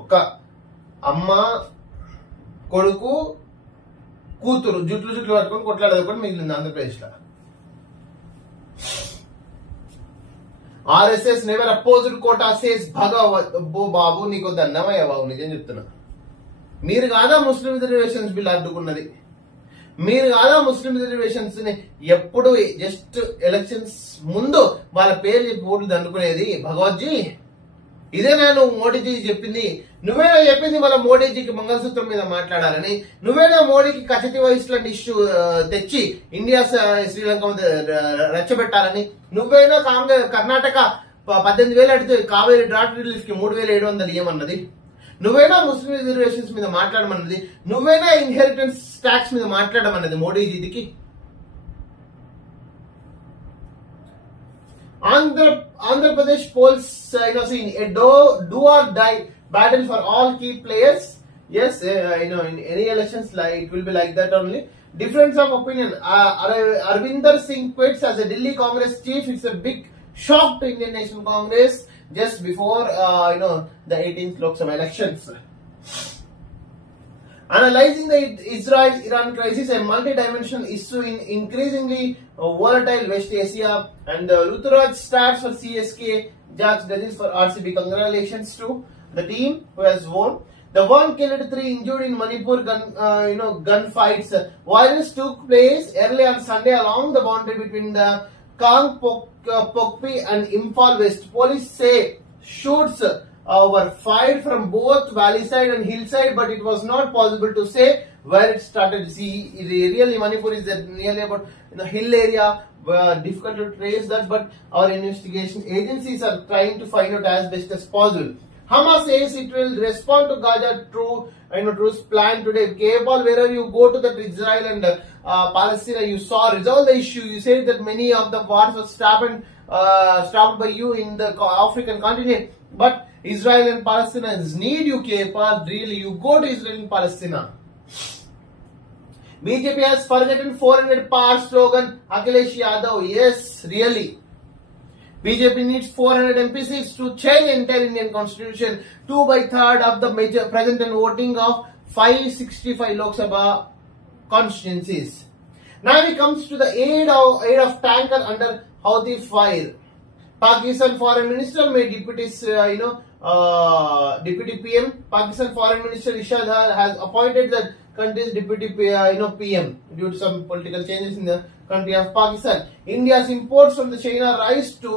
ఒక్క అమ్మ కొడుకు కూతురు జుట్లు పట్టుకొని కొట్లాడేది మిగిలింది ఆంధ్రప్రదేశ్ లో. RSS never opposed quota says Bhagwat. Babu నీకు దండమయ్యా బాబు, నిజం చెప్తున్నా. మీరు కాదా ముస్లిం రిజర్వేషన్స్ బిల్ అడ్డుకున్నది, మీరు కాదా ముస్లిం రిజర్వేషన్స్ ని ఎప్పుడు జస్ట్ ఎలక్షన్స్ ముందు వాళ్ళ పేరు చెప్పి ఓట్లు దండుకునేది. భగవద్జీ ఇదేనా నువ్వు మోడీజీ చెప్పింది? నువ్వేనా చెప్పింది మన మోడీజీకి మంగళసూత్రం మీద మాట్లాడాలని? నువ్వేనా మోడీకి కచతి వయసు లాంటి ఇష్యూ తెచ్చి ఇండియా శ్రీలంక మధ్య రెచ్చబెట్టాలని? నువ్వేనా కర్ణాటక 18,000 అడితే కావేరీ డ్రాట్ రిలీఫ్ కి 3,700 ఇవ్వమన్నది? నువ్వేనా ముస్లిం రిజర్వేషన్స్ మీద మాట్లాడమన్నది? నువ్వేనా ఇన్హెరిటెన్స్ ట్యాక్స్ మీద మాట్లాడమన్నది మోడీజీకి? Andhra Pradesh polls, seeing a do or die battle for all key players. Yes, in any elections, it will be like that only. Difference of opinion. Arvinder Singh quits as a Delhi Congress chief. It's a big shock to Indian National Congress just before, the 18th Lok Sabha elections. Analyzing the Israel-Iran crisis, a multi-dimensional issue in increasingly volatile West Asia, and Ruturaj starts for CSK, Jacques Daniels for RCB. Congratulations to the team who has won. The 1 killed, 3 injured in Manipur gunfights. Violence took place early on Sunday along the boundary between the Pokpi and Imphal West. Police say shoots were fired from both valley side and hillside, but it was not possible to say where it started. See, really Manipur is nearly about the hill area, difficult to trace that, but our investigation agencies are trying to find out as best as possible. Hamas says it will respond to Gaza truce plan today. K-Ball, wherever you go to that Israel and Palestine, you saw resolve the issue. You said that many of the wars were stopped by you in the African continent, but Israel and Palestinians need you, K-Ball. Really, you go to Israel and Palestine. BJP has forgotten 400 power slogan. Akhilesh Yadav, yes, really. BJP needs 400 MPs to change entire Indian constitution. 2/3 of the major present and voting of 565 Lok Sabha constituencies. Now it comes to the aid of tanker under Houthi fire. Pakistan Foreign Minister made Deputy PM. Pakistan Foreign Minister Ishad has appointed the country's Deputy PM due to some political changes in the country of Pakistan. India's imports from the China rise to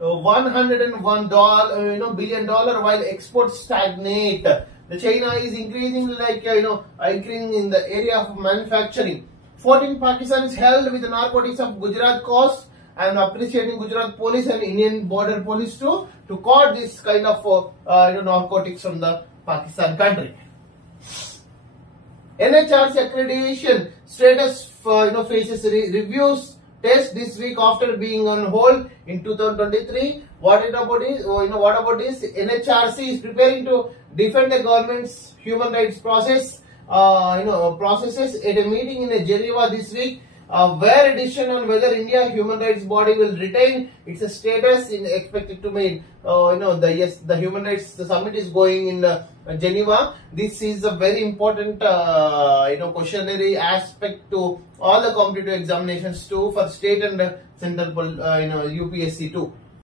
$101 billion while exports stagnate. The China is increasing increasing in the area of manufacturing. 14 Pakistanis held with the narcotics of Gujarat coast. I am appreciating Gujarat police and Indian border police to caught this kind of narcotics from the Pakistan country. NHRC accreditation status faces reviews test this week after being on hold in 2023. What about this? NHRC is preparing to defend the government's human rights processes at a meeting in Geneva this week. Where a decision on whether India human rights body will retain its status is expected to made. The human rights summit is going in Geneva. This is a very important questionary aspect to all the competitive examinations too for state and central UPSC too.